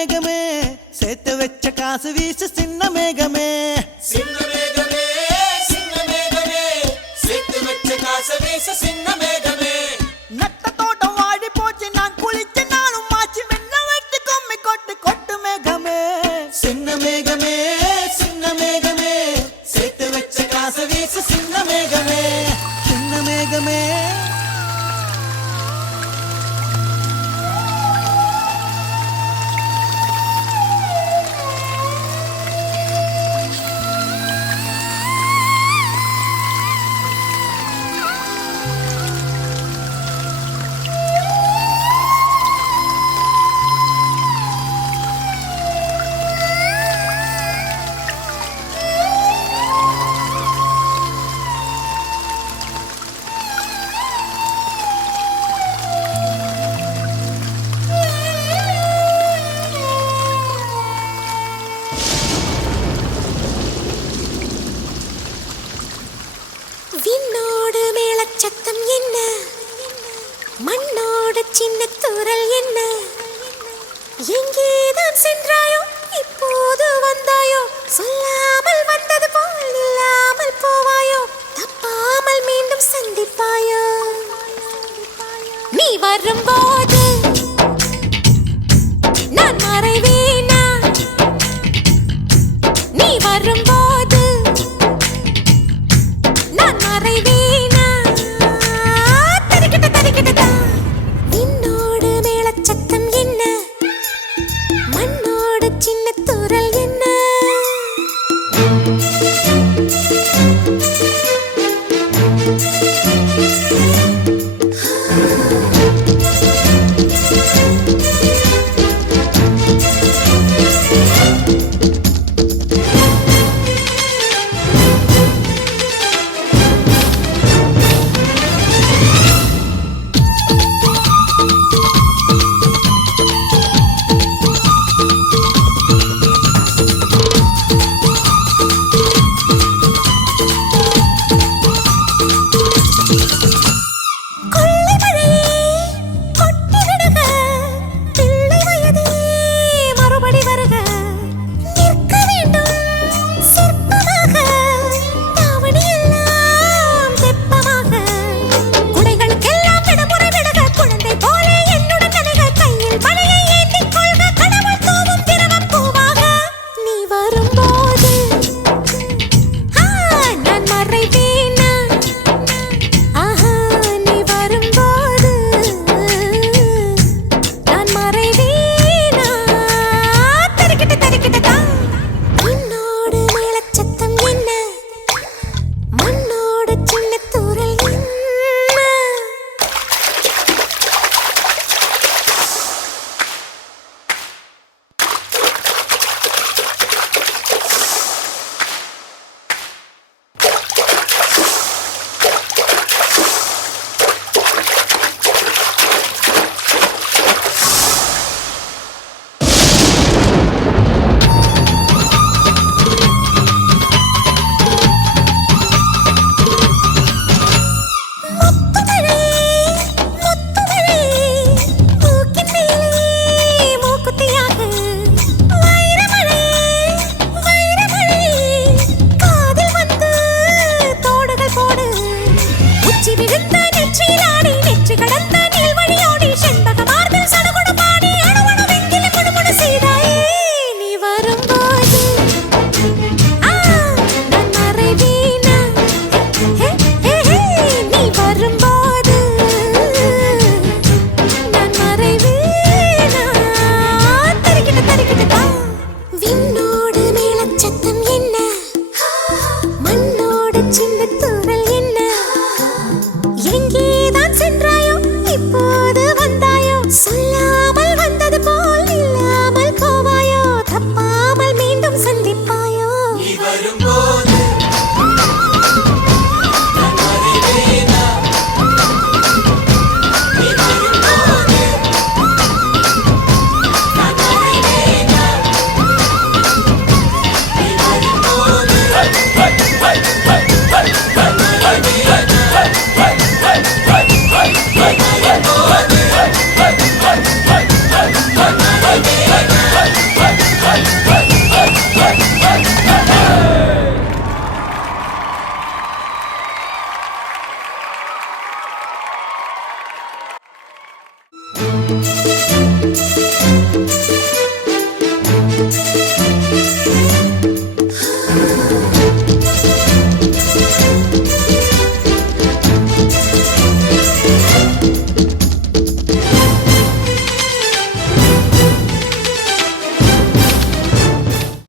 மேகமே சேர்த்து வச்ச காசு வீசு சின்ன மேகமே சின்ன மேகமே சின்ன மேகமே சேர்த்து வச்ச காசு வீசு சின்ன மேகமே நட்ட தோட்டம் வாடி போச்சு நான் குளிச்ச நாளும் மாச்சு வெண்ண வெட்டி கொம்மி கொட்டு கொட்டு மேகமே சின்ன மேகமே சின்ன மேகமே சேர்த்து வச்ச காசு வீசு சின்ன மேகமே சின்ன மேகமே விண்ணோடு மேளச்சத்தம் என்ன மண்ணோடு சின்ன தூரல் என்ன எங்கேதான் சென்றாயோ இப்போது வந்தாயோ சொல்லாமல் வந்தது போல் இல்லாமல் போவாயோ தப்பாமல் மீண்டும் சந்திப்பாயோ நீ வரும்போது நான் மறைவேனா நீ வரும்போது நான் மறைவேனா